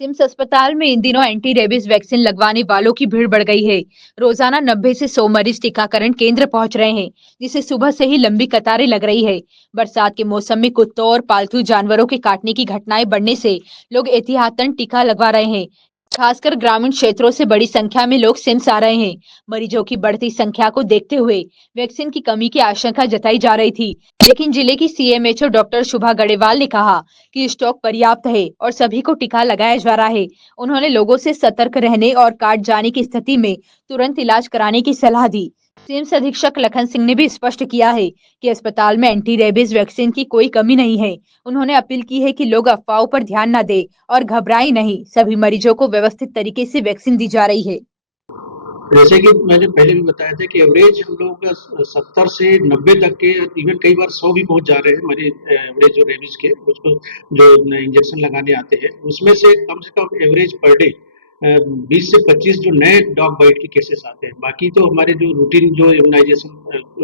CIMS अस्पताल में इन दिनों एंटी रेबीज वैक्सीन लगवाने वालों की भीड़ बढ़ गई है। रोजाना 90 से 100 मरीज टीकाकरण केंद्र पहुंच रहे हैं, जिसे सुबह से ही लंबी कतारें लग रही है। बरसात के मौसम में कुत्तों और पालतू जानवरों के काटने की घटनाएं बढ़ने से लोग एहतियातन टीका लगवा रहे हैं। खासकर ग्रामीण क्षेत्रों से बड़ी संख्या में लोग सिम्स आ रहे हैं। मरीजों की बढ़ती संख्या को देखते हुए वैक्सीन की कमी की आशंका जताई जा रही थी, लेकिन जिले की सीएमएचओ डॉक्टर शुभा गढ़ेवाल ने कहा कि स्टॉक पर्याप्त है और सभी को टीका लगाया जा रहा है। उन्होंने लोगों से सतर्क रहने और काट जाने की स्थिति में तुरंत इलाज कराने की सलाह दी। सिम्स अधीक्षक लखन सिंह ने भी स्पष्ट किया है कि अस्पताल में एंटी रेबीज वैक्सीन की कोई कमी नहीं है। उन्होंने अपील की है कि लोग अफवाहों पर ध्यान न दें और घबराएं नहीं। सभी मरीजों को व्यवस्थित तरीके से वैक्सीन दी जा रही है। जैसे कि मैंने पहले भी बताया था कि एवरेज हम लोगों का 70 से 90 तक के, इवन कई बार 100 भी पहुंच जा रहे हैं हमारे एवरेज जो रेबीज के उसको जो इंजेक्शन लगाने आते हैं, उसमें से कम एवरेज पर डे 20 से 25 जो नए डॉग बाइट के केसेस आते हैं। बाकी तो हमारे जो रूटीन जो इम्यूनाइजेशन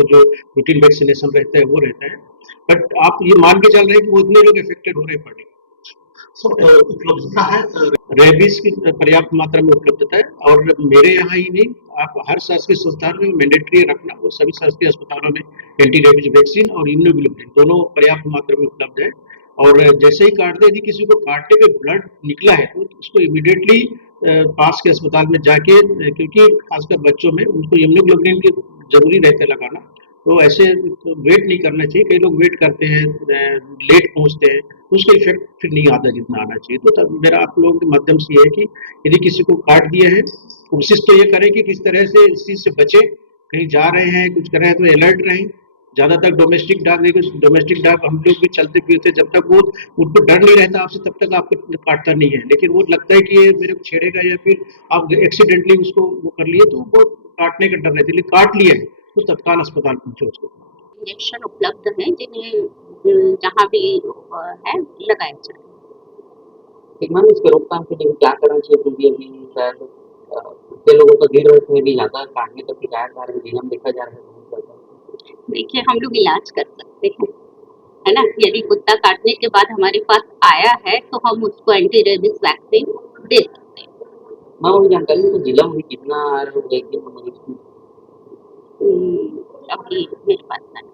जो रूटीन वैक्सीनेशन रहता है वो रहता है। बट आप ये मान के चल रहे हैं कि वो इतने लोग इफेक्टेड हो रहे हैं पर डे। उपलब्धता है, रेबीज की पर्याप्त मात्रा में उपलब्धता है। और मेरे यहाँ ही नहीं, आप हर शासकीय संस्थान में मैंडेटरी रखना, वो सभी शासकीय अस्पतालों में एंटी रेबीज वैक्सीन और इम्यूनोग्लोबुलिन दोनों पर्याप्त मात्रा में उपलब्ध है। और जैसे ही काटते, यदि किसी को काटने पे ब्लड निकला है तो उसको इमीडिएटली पास के अस्पताल में जाके, क्योंकि खासकर बच्चों में उनको इम्यूनोग्लोबुलिन की जरूरी रहता है लगाना, तो ऐसे तो वेट नहीं करना चाहिए। कई लोग वेट करते हैं, लेट पहुंचते हैं, तो उसका इफेक्ट फिर नहीं आता जितना आना चाहिए। तो तब मेरा आप लोगों के माध्यम से ये है कि यदि किसी को काट दिया है, कोशिश तो ये करें कि किस तरह से इस चीज से बचे। कहीं जा रहे हैं, कुछ कर रहे हैं तो अलर्ट रहें। ज्यादातर डोमेस्टिक डॉग, देखो डोमेस्टिक डॉग हम लोग भी चलते फिरते, जब तक वो उनको डर नहीं रहता आपसे तब तक आपको काटता नहीं है। लेकिन वो लगता है कि ये मेरे को छेड़ेगा या फिर आप एक्सीडेंटली उसको वो कर लिए तो वो काटने का डर रहता है। लेकिन काट लिया है तो तत्काल अस्पताल पहुंचे उसको। इंजेक्शन उपलब्ध हैं जिन्हें जहाँ भी है लगाया जाए। एक मैम इसके रोकथाम के लिए क्या करना चाहिए, क्योंकि अभी शायद कुत्ते लोगों का गिर रहे थे, भी ज़्यादा काटने तक जाया जा रहा है, नियम देखा जा रहा है बहुत ज़्यादा। देखिए हम लोग इलाज कर सकते हैं, है ना। यदि कुत्ता काटने के बाद हमारे पास आया है तो हम उसको एंटी रेबीज वैक्सीन दे सकते हैं। मैम मुझे जानकारी तो जिला में कितना आ रहा है, अभी मेरे पास नहीं।